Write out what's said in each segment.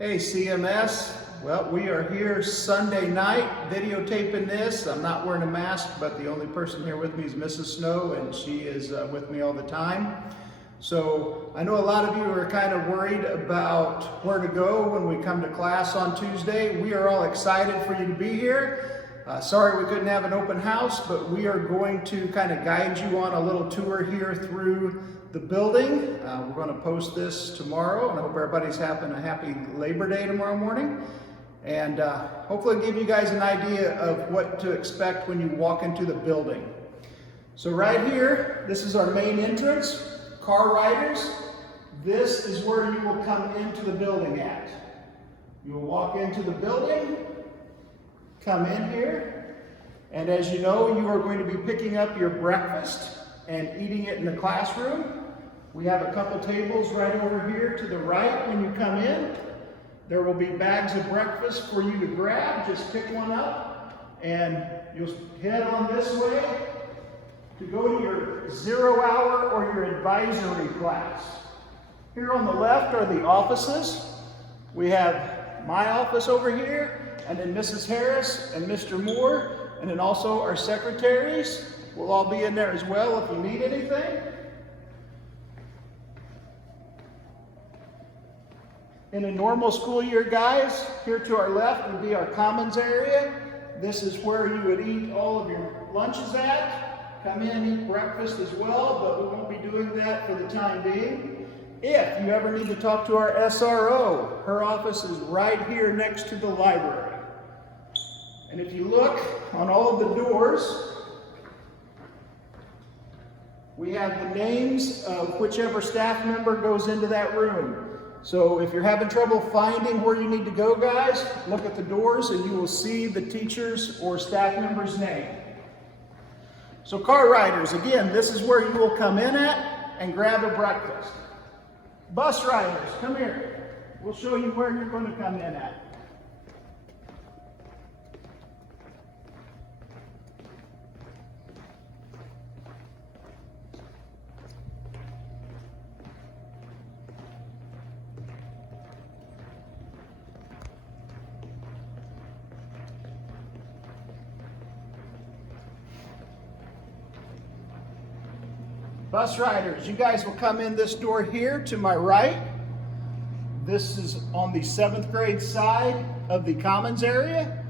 Hey CMS, well, we are here Sunday night videotaping this. I'm not wearing a mask, but the only person here with me is Mrs. Snow, and she is with me all the time. So I know a lot of you are kind of worried about where to go when we come to class on Tuesday. We are all excited for you to be here. Sorry we couldn't have an open house, but we are going to kind of guide you on a little tour here through the building. We're going to post this tomorrow, and I hope everybody's having a happy Labor Day tomorrow morning. And hopefully give you guys an idea of what to expect when you walk into the building. So right here, this is our main entrance. Car riders, this is where you will come into the building at. You will walk into the building, come in here, and as you know, you are going to be picking up your breakfast and eating it in the classroom. We have a couple tables right over here to the right when you come in. There will be bags of breakfast for you to grab. Just pick one up and you'll head on this way to go to your 0 hour or your advisory class. Here on the left are the offices. We have my office over here, and then Mrs. Harris and Mr. Moore, and then also our secretaries. We'll all be in there as well if you need anything. In a normal school year, guys, here to our left would be our commons area. This is where you would eat all of your lunches at. Come in and eat breakfast as well, but we won't be doing that for the time being. If you ever need to talk to our SRO, her office is right here next to the library. And if you look on all of the doors, we have the names of whichever staff member goes into that room. So if you're having trouble finding where you need to go, guys, look at the doors and you will see the teacher's or staff member's name. So car riders, again, this is where you will come in at and grab a breakfast. Bus riders, come here. We'll show you where you're going to come in at. Bus riders, you guys will come in this door here to my right. This is on the 7th grade side of the commons area.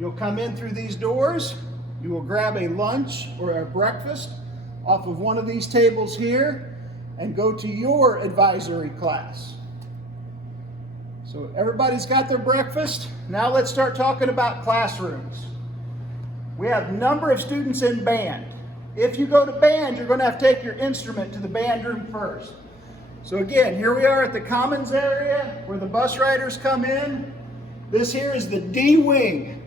You'll come in through these doors. You will grab a lunch or a breakfast off of one of these tables here and go to your advisory class. So everybody's got their breakfast. Now let's start talking about classrooms. We have a number of students in band. If you go to band, you're going to have to take your instrument to the band room first. So again, here we are at the commons area where the bus riders come in. This here is the D wing.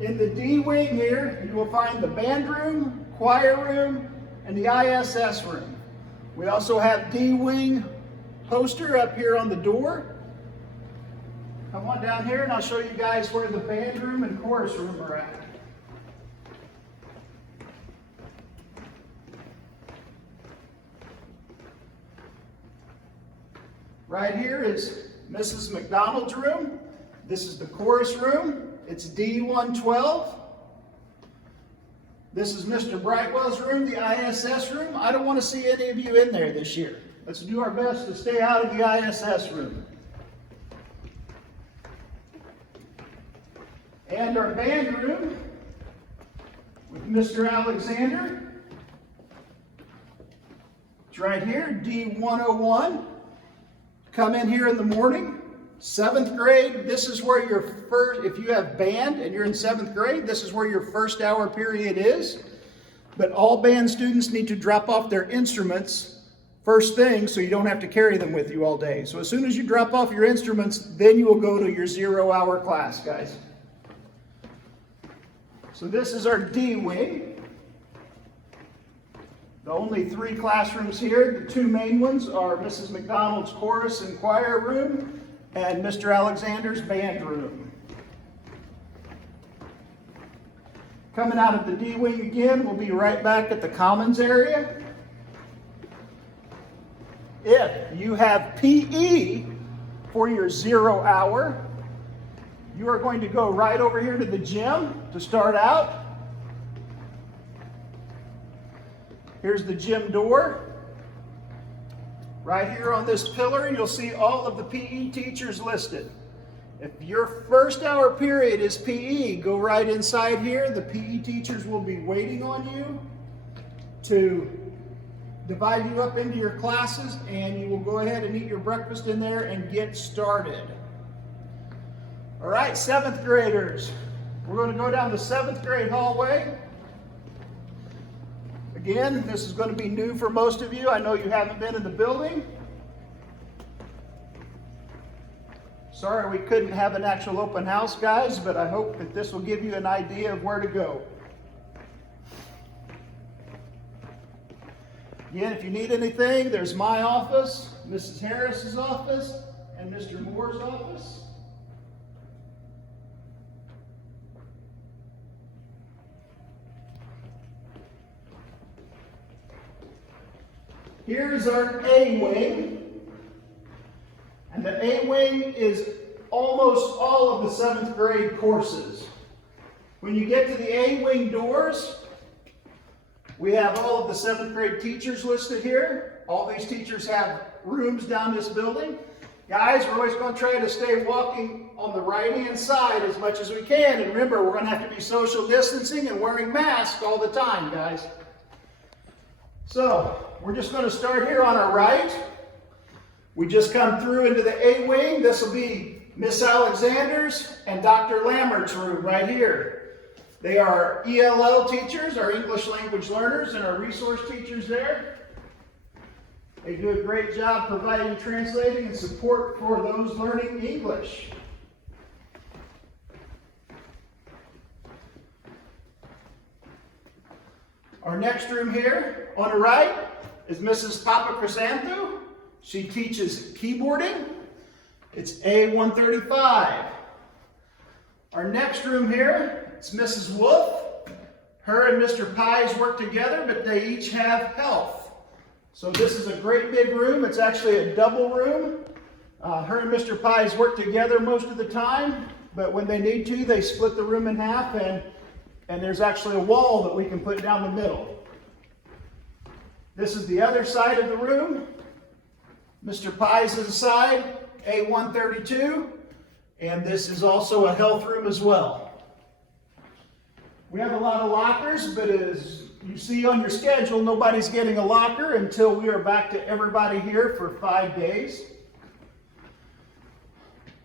In the D wing here, you will find the band room, choir room, and the ISS room. We also have D wing poster up here on the door. Come on down here and I'll show you guys where the band room and chorus room are at. Right here is Mrs. McDonald's room. This is the chorus room. It's D112. This is Mr. Brightwell's room, the ISS room. I don't want to see any of you in there this year. Let's do our best to stay out of the ISS room. And our band room with Mr. Alexander. It's right here, D101. Come in here in the morning. 7th grade, this is where your first, if you have band and you're in 7th grade, this is where your first hour period is. But all band students need to drop off their instruments first thing so you don't have to carry them with you all day. So as soon as you drop off your instruments, then you will go to your 0 hour class, guys. So this is our D wing. The only 3 classrooms here, the 2 main ones are Mrs. McDonald's chorus and choir room and Mr. Alexander's band room. Coming out of the D wing again, we'll be right back at the commons area. If you have PE, for your 0 hour. You are going to go right over here to the gym to start out. Here's the gym door. Right here on this pillar, you'll see all of the PE teachers listed. If your first hour period is PE, go right inside here. The PE teachers will be waiting on you to divide you up into your classes, and you will go ahead and eat your breakfast in there and get started. All right, 7th graders. We're going to go down the 7th grade hallway. Again, this is going to be new for most of you. I know you haven't been in the building. Sorry we couldn't have an actual open house, guys, but I hope that this will give you an idea of where to go. Again, if you need anything, there's my office, Mrs. Harris's office, and Mr. Moore's office. Here's our A wing. And the A wing is almost all of the 7th grade courses. When you get to the A wing doors, we have all of the 7th grade teachers listed here. All these teachers have rooms down this building. Guys, we're always going to try to stay walking on the right-hand side as much as we can. And remember, we're going to have to be social distancing and wearing masks all the time, guys. So, we're just going to start here on our right. We just come through into the A wing. This will be Miss Alexander's and Dr. Lambert's room right here. They are ELL teachers, our English language learners, and our resource teachers there. They do a great job providing translating and support for those learning English. Our next room here on the right is Mrs. Papa Chrysanthou. She teaches keyboarding. It's A135. Our next room here, it's Mrs. Wolf. Her and Mr. Pies work together, but they each have health. So this is a great big room. It's actually a double room. Her and Mr. Pies work together most of the time, but when they need to, they split the room in half, and there's actually a wall that we can put down the middle. This is the other side of the room. Mr. Pies' side, A132, and this is also a health room as well. We have a lot of lockers, but as you see on your schedule, nobody's getting a locker until we are back to everybody here for 5 days.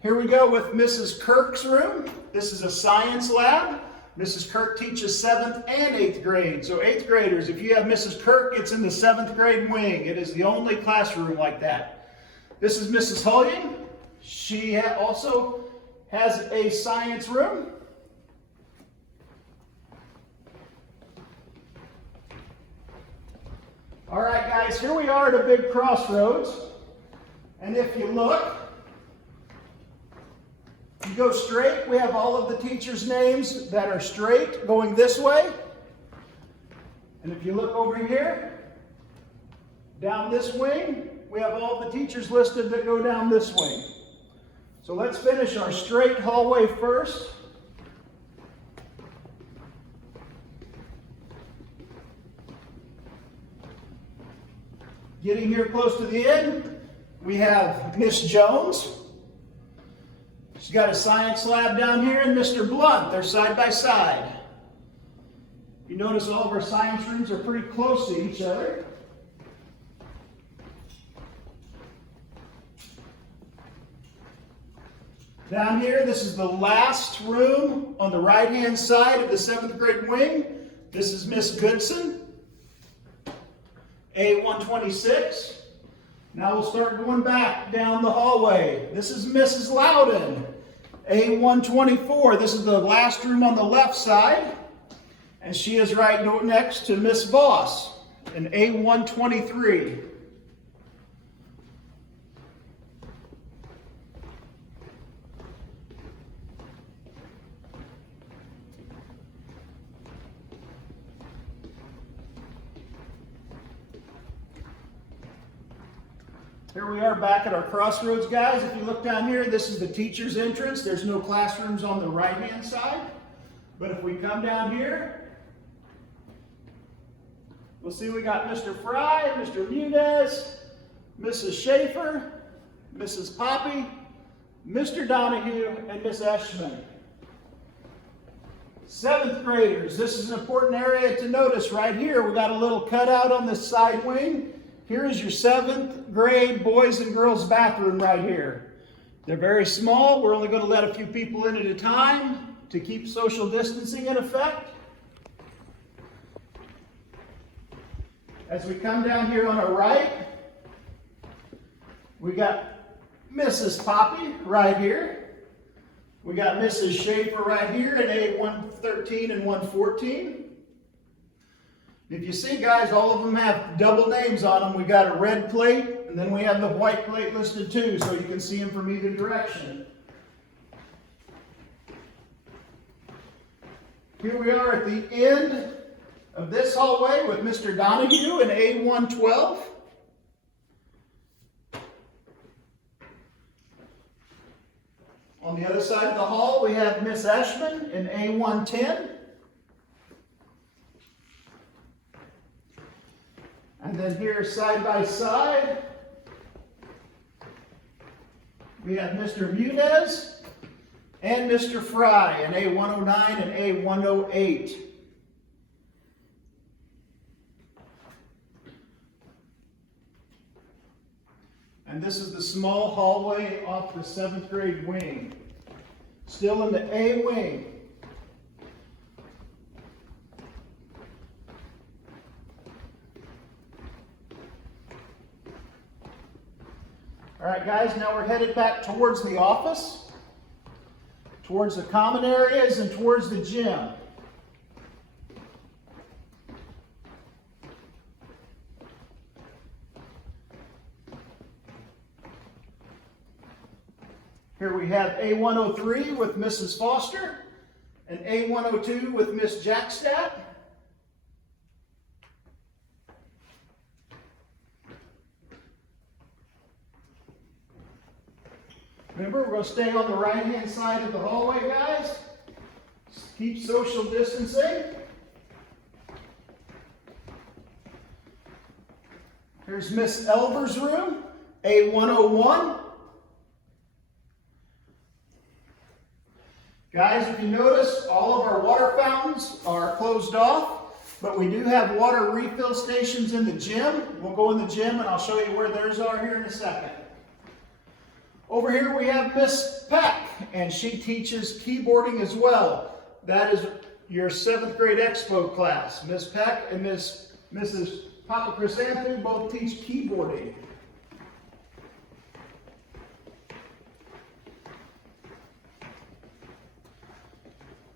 Here we go with Mrs. Kirk's room. This is a science lab. Mrs. Kirk teaches 7th and 8th grade. So 8th graders, if you have Mrs. Kirk, it's in the 7th grade wing. It is the only classroom like that. This is Mrs. Hullion. She also has a science room. All right, guys, here we are at a big crossroads. And if you look, you go straight, we have all of the teachers' names that are straight going this way. And if you look over here, down this wing, we have all the teachers listed that go down this wing. So let's finish our straight hallway first. Getting here close to the end, we have Miss Jones. She's got a science lab down here, and Mr. Blunt. They're side by side. You notice all of our science rooms are pretty close to each other. Down here, this is the last room on the right-hand side of the 7th grade wing. This is Miss Goodson, A126. Now we'll start going back down the hallway. This is Mrs. Loudon, A124. This is the last room on the left side. And she is right next to Miss Voss, an A123. Here we are back at our crossroads, guys. If you look down here, this is the teacher's entrance. There's no classrooms on the right-hand side. But if we come down here, we'll see we got Mr. Fry, Mr. Muniz, Mrs. Schaefer, Mrs. Poppy, Mr. Donahue, and Miss Eschman. 7th graders, this is an important area to notice right here. We got a little cutout on this side wing. Here is your 7th grade boys and girls bathroom right here. They're very small. We're only going to let a few people in at a time to keep social distancing in effect. As we come down here on our right, we got Mrs. Poppy right here. We got Mrs. Schaefer right here in A113 and 114. If you see, guys, all of them have double names on them. We got a red plate, and then we have the white plate listed too, so you can see them from either direction. Here we are at the end of this hallway with Mr. Donahue in A112. On the other side of the hall, we have Miss Eschman in A110. And then here, side by side, we have Mr. Muniz and Mr. Fry in A109 and A108. And this is the small hallway off the 7th grade wing. Still in the A wing. All right, guys, now we're headed back towards the office, towards the common areas, and towards the gym. Here we have A103 with Mrs. Foster and A102 with Miss Jackstadt. Remember, we're going to stay on the right-hand side of the hallway, guys. Keep social distancing. Here's Miss Elver's room, A101. Guys, if you notice, all of our water fountains are closed off, but we do have water refill stations in the gym. We'll go in the gym and I'll show you where theirs are here in a second. Over here we have Miss Peck, and she teaches keyboarding as well. That is your 7th grade expo class. Miss Peck and Mrs. Papa Chrysanthemum both teach keyboarding.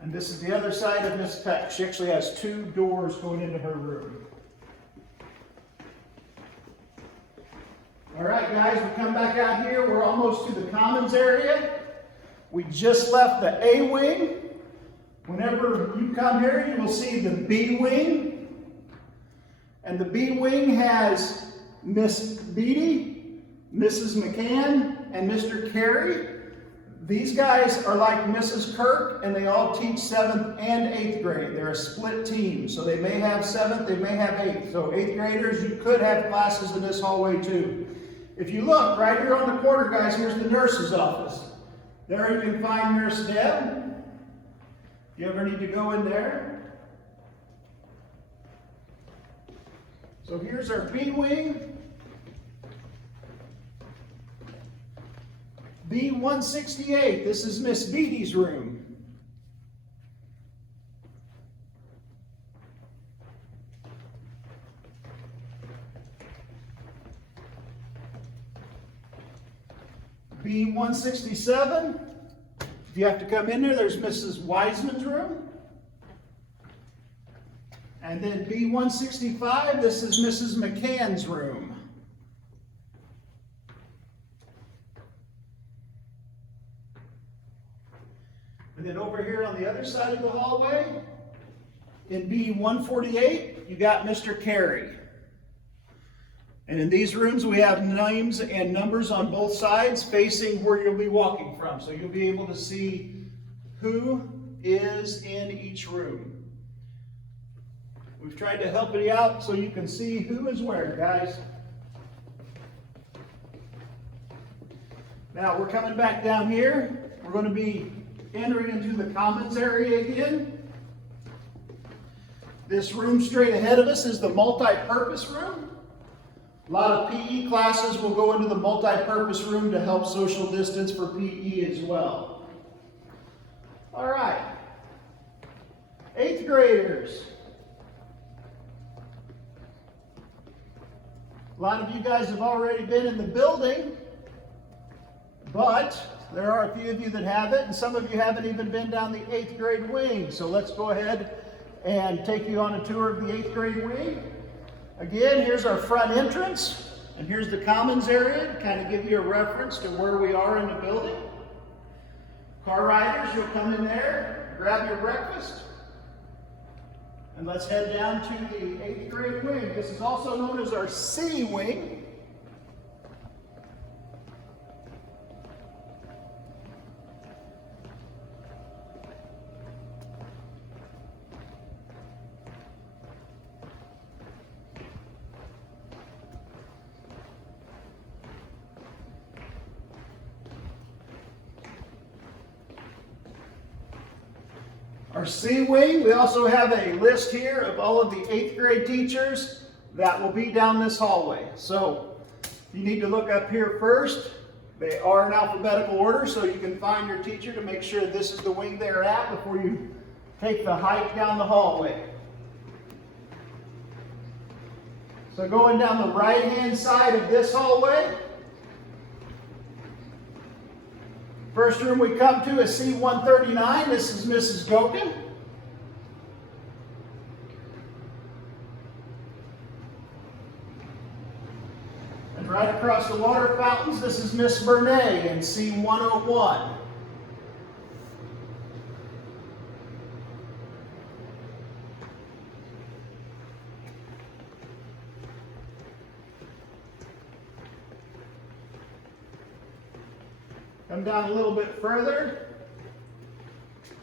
And this is the other side of Miss Peck. She actually has 2 doors going into her room. All right, guys, we come back out here. We're almost to the commons area. We just left the A wing. Whenever you come here, you will see the B wing. And the B wing has Miss Beatty, Mrs. McCann, and Mr. Carey. These guys are like Mrs. Kirk, and they all teach 7th and 8th grade. They're a split team, so they may have 7th, they may have 8th. So 8th graders, you could have classes in this hallway too. If you look right here on the corner, guys, here's the nurse's office. There you can find Nurse Deb. If you ever need to go in there. So here's our B wing. B168, this is Miss Beatty's room. B167, if you have to come in there, there's Mrs. Wiseman's room. And then B165, this is Mrs. McCann's room. And then over here on the other side of the hallway, in B148, you got Mr. Carey. And in these rooms, we have names and numbers on both sides facing where you'll be walking from. So you'll be able to see who is in each room. We've tried to help you out so you can see who is where, guys. Now we're coming back down here. We're going to be entering into the commons area again. This room straight ahead of us is the multi-purpose room. A lot of PE classes will go into the multi-purpose room to help social distance for PE as well. All right. 8th graders. A lot of you guys have already been in the building, but there are a few of you that haven't, and some of you haven't even been down the 8th grade wing. So let's go ahead and take you on a tour of the 8th grade wing. Again, here's our front entrance, and here's the commons area to kind of give you a reference to where we are in the building. Car riders, you'll come in there, grab your breakfast, and let's head down to the 8th grade wing. This is also known as our C wing. Our C wing, we also have a list here of all of the 8th grade teachers that will be down this hallway. So you need to look up here first. They are in alphabetical order, so you can find your teacher to make sure this is the wing they're at before you take the hike down the hallway. So going down the right-hand side of this hallway, first room we come to is C139. This is Mrs. Gokin. And right across the water fountains, this is Miss Bernay in C101. Come down a little bit further.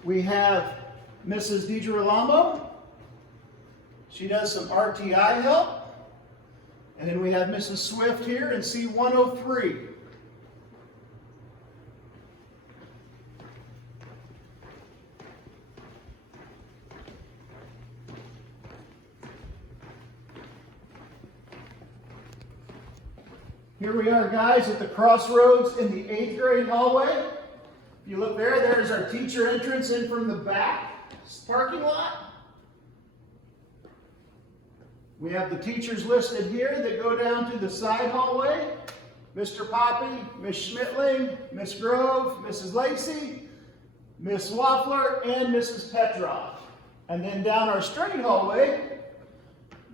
We have Mrs. DiGirolamo. She does some RTI help. And then we have Mrs. Swift here in C103. Here we are, guys, at the crossroads in the 8th grade hallway. If you look there, there's our teacher entrance in from the back parking lot. We have the teachers listed here that go down to the side hallway. Mr. Poppy, Miss Schmitling, Miss Grove, Mrs. Lacey, Miss Waffler, and Mrs. Petroff. And then down our straight hallway,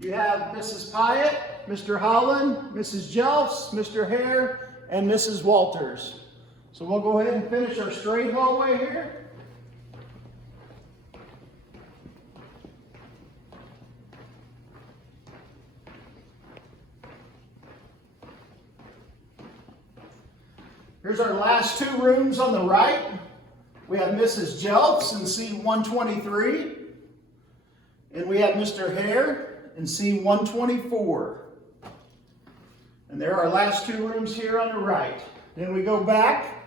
you have Mrs. Pyatt, Mr. Holland, Mrs. Jelfs, Mr. Hare, and Mrs. Walters. So we'll go ahead and finish our straight hallway here. Here's our last two rooms on the right. We have Mrs. Jelfs in C123, and we have Mr. Hare in C124. And there are our last two rooms here on the right. Then we go back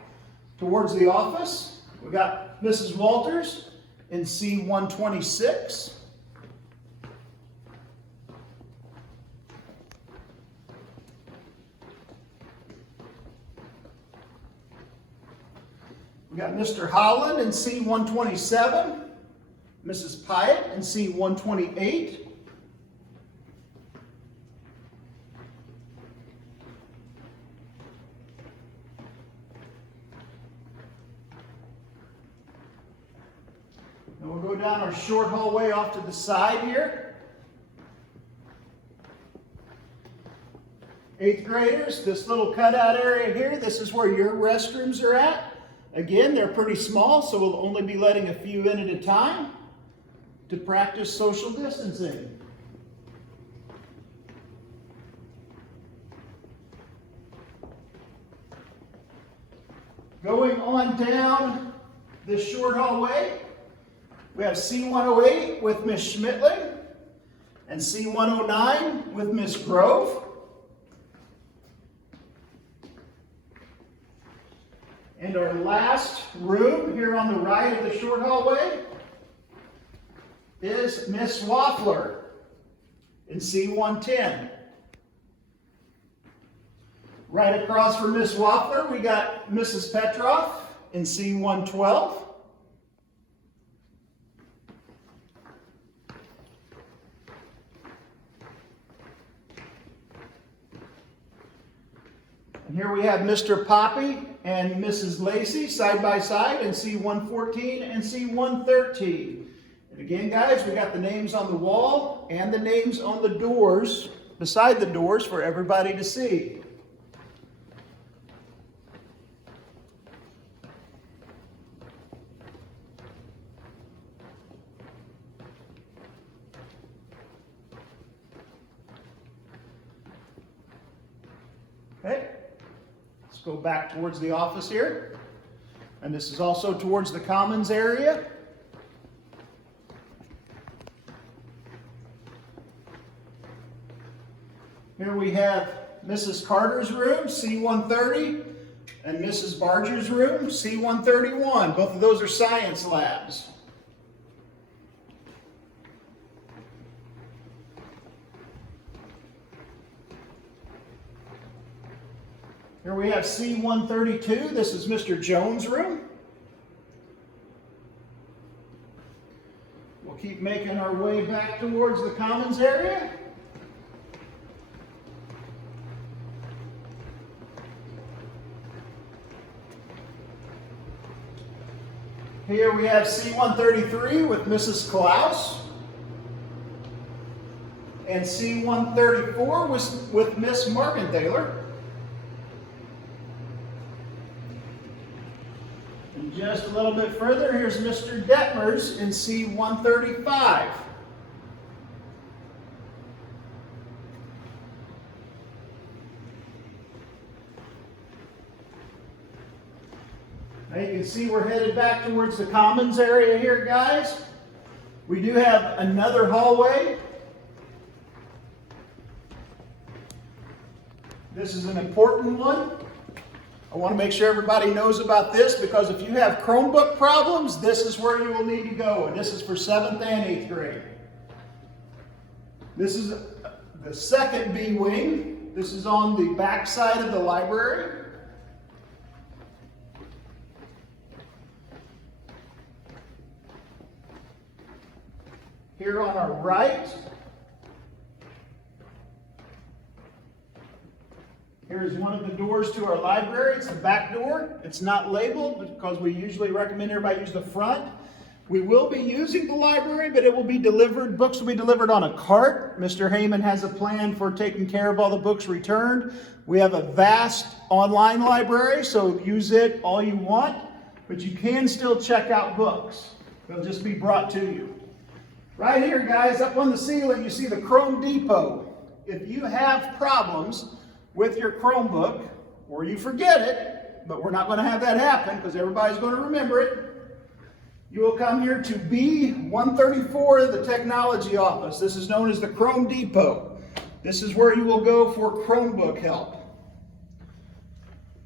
towards the office. We got Mrs. Walters in C126. We got Mr. Holland in C127, Mrs. Pyatt in C128. And we'll go down our short hallway off to the side here. 8th graders, this little cutout area here, this is where your restrooms are at. Again, they're pretty small, so we'll only be letting a few in at a time to practice social distancing. Going on down this short hallway, we have C108 with Miss Schmidtling and C109 with Miss Grove. And our last room here on the right of the short hallway is Miss Waffler in C110. Right across from Miss Waffler, we got Mrs. Petroff in C112. And here we have Mr. Poppy and Mrs. Lacey side by side in C114 and C113. And again, guys, we got the names on the wall and the names on the doors, beside the doors for everybody to see. Okay, let's go back towards the office here. And this is also towards the commons area. Here we have Mrs. Carter's room, C130, and Mrs. Barger's room, C131. Both of those are science labs. Here we have C132. This is Mr. Jones' room. We'll keep making our way back towards the commons area. Here we have C133 with Mrs. Klaus. And C134 with Miss Markenthaler. And just a little bit further, here's Mr. Detmers in C135. Now you can see we're headed back towards the commons area here, guys. We do have another hallway. This is an important one. I want to make sure everybody knows about this, because if you have Chromebook problems, this is where you will need to go. And this is for 7th and 8th grade. This is the second B wing. This is on the back side of the library. Here on our right, here's one of the doors to our library. It's the back door. It's not labeled because we usually recommend everybody use the front. We will be using the library, but it will be delivered. Books will be delivered on a cart. Mr. Heyman has a plan for taking care of all the books returned. We have a vast online library, so use it all you want, but you can still check out books. They'll just be brought to you. Right here, guys, up on the ceiling, you see the Chrome Depot. If you have problems with your Chromebook, or you forget it, but we're not going to have that happen because everybody's going to remember it, you will come here to B134, the technology office. This is known as the Chrome Depot. This is where you will go for Chromebook help.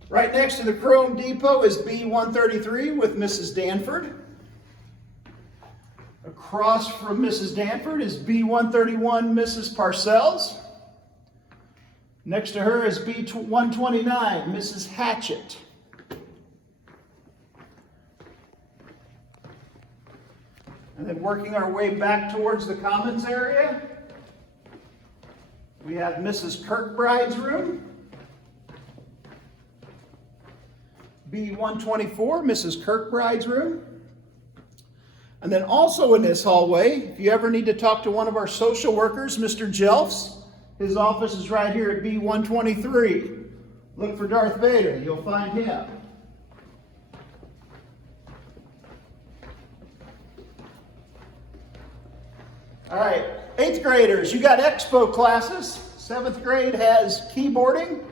Right next to the Chrome Depot is B133 with Mrs. Danford. Across from Mrs. Danford is B131, Mrs. Parcells. Next to her is B129, Mrs. Hatchett. And then working our way back towards the commons area, we have Mrs. Kirkbride's room. B124, Mrs. Kirkbride's room. And then also in this hallway, if you ever need to talk to one of our social workers, Mr. Jelfs, his office is right here at B123. Look for Darth Vader, you'll find him. All right, 8th graders, you got expo classes. 7th grade has keyboarding.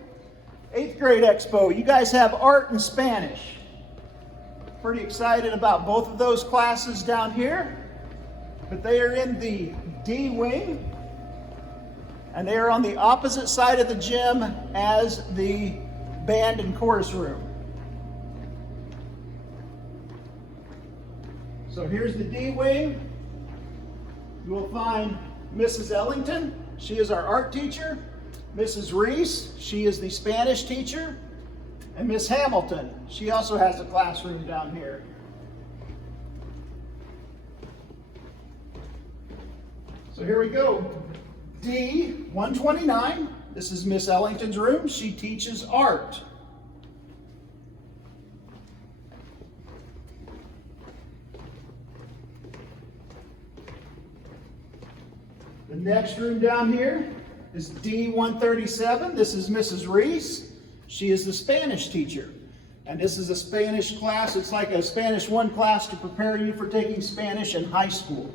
8th grade expo, you guys have art and Spanish. Pretty excited about both of those classes down here, but they are in the D wing, and they are on the opposite side of the gym as the band and chorus room. So here's the D wing. You will find Mrs. Ellington, she is our art teacher. Mrs. Reese, she is the Spanish teacher. And Miss Hamilton, she also has a classroom down here. So here we go. D 129, this is Miss Ellington's room. She teaches art. The next room down here is D 137. This is Mrs. Reese. She is the Spanish teacher. And this is a Spanish class. It's like a Spanish 1 class to prepare you for taking Spanish in high school.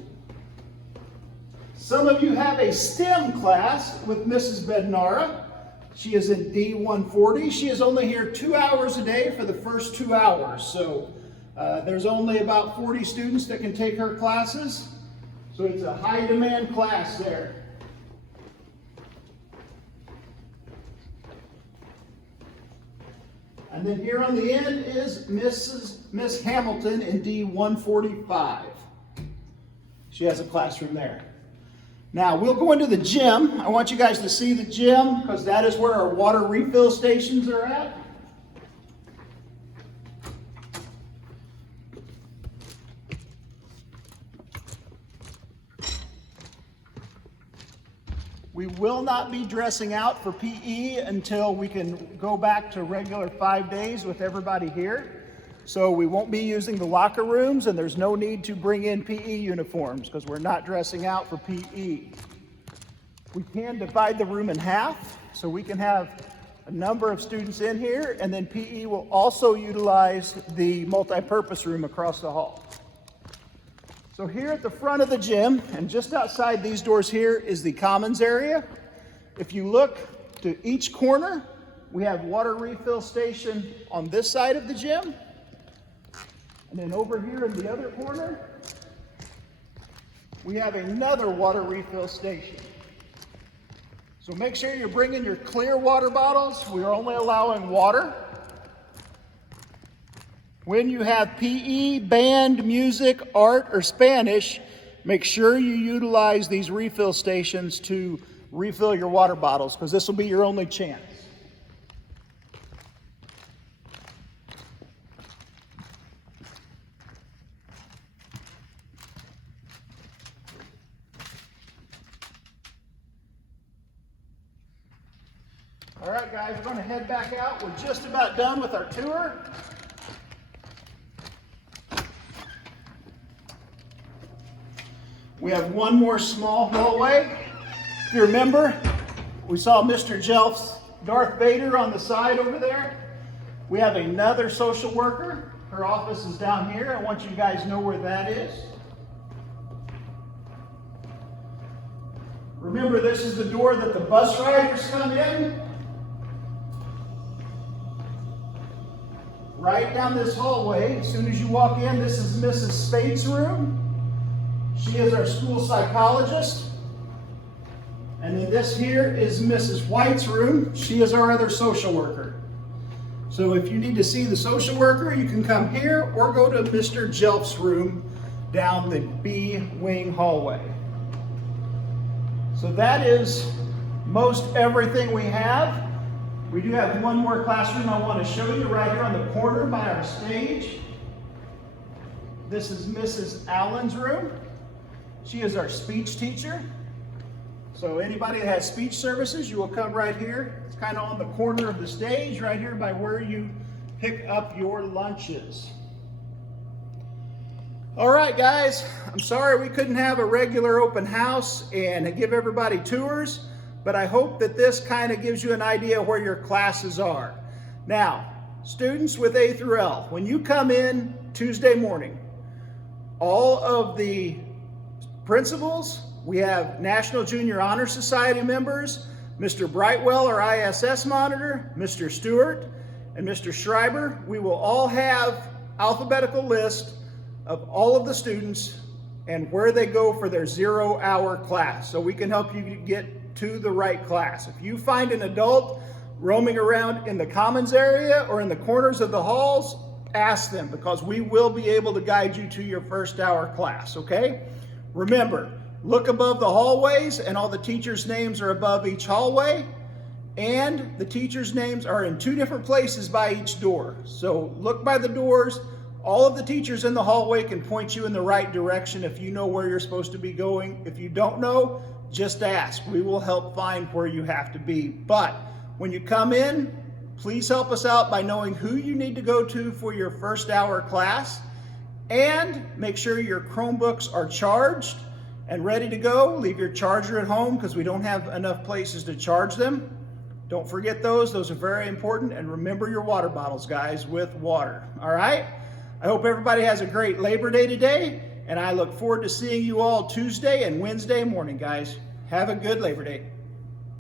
Some of you have a STEM class with Mrs. Bednara. She is in D 140. She is only here 2 hours a day for the first 2 hours. So there's only about 40 students that can take her classes. So it's a high demand class there. And then here on the end is Miss Hamilton in D 145. She has a classroom there. Now we'll go into the gym. I want you guys to see the gym because that is where our water refill stations are at. We will not be dressing out for PE until we can go back to regular 5 days with everybody here. So we won't be using the locker rooms, and there's no need to bring in PE uniforms because we're not dressing out for PE. We can divide the room in half, so we can have a number of students in here, and then PE will also utilize the multi-purpose room across the hall. So here at the front of the gym, and just outside these doors here, is the commons area. If you look to each corner, we have water refill station on this side of the gym. And then over here in the other corner, we have another water refill station. So make sure you're bringing your clear water bottles. We are only allowing water. When you have PE, band, music, art, or Spanish, make sure you utilize these refill stations to refill your water bottles because this will be your only chance. All right, guys, we're going to head back out. We're just about done with our tour. We have one more small hallway. If you remember, we saw Mr. Jelf's Darth Vader on the side over there. We have another social worker. Her office is down here. I want you guys to know where that is. Remember, this is the door that the bus riders come in. Right down this hallway, as soon as you walk in, this is Mrs. Spade's room. She is our school psychologist. And then this here is Mrs. White's room. She is our other social worker. So if you need to see the social worker, you can come here or go to Mr. Jelf's room down the B wing hallway. So that is most everything we have. We do have one more classroom I want to show you right here on the corner by our stage. This is Mrs. Allen's room. She is our speech teacher. So anybody that has speech services, you will come right here. It's kind of on the corner of the stage, right here by where you pick up your lunches. All right, guys, I'm sorry we couldn't have a regular open house and give everybody tours, but I hope that this kind of gives you an idea where your classes are. Now, students with A through L, when you come in Tuesday morning, all of the principals, we have National Junior Honor Society members, Mr. Brightwell, our ISS monitor, Mr. Stewart, and Mr. Schreiber. We will all have alphabetical list of all of the students and where they go for their 0-hour class, so we can help you get to the right class. If you find an adult roaming around in the commons area or in the corners of the halls, ask them, because we will be able to guide you to your first hour class, okay? Remember, look above the hallways, and all the teachers' names are above each hallway, and the teachers' names are in 2 different places by each door. So look by the doors. All of the teachers in the hallway can point you in the right direction if you know where you're supposed to be going. If you don't know, just ask. We will help find where you have to be. But when you come in, please help us out by knowing who you need to go to for your first hour class, and make sure your Chromebooks are charged and ready to go. Leave your charger at home because we don't have enough places to charge them. Don't forget those. Those are very important. And remember your water bottles, guys, with water. All right? I hope everybody has a great Labor Day today, and I look forward to seeing you all Tuesday and Wednesday morning, guys. Have a good Labor Day.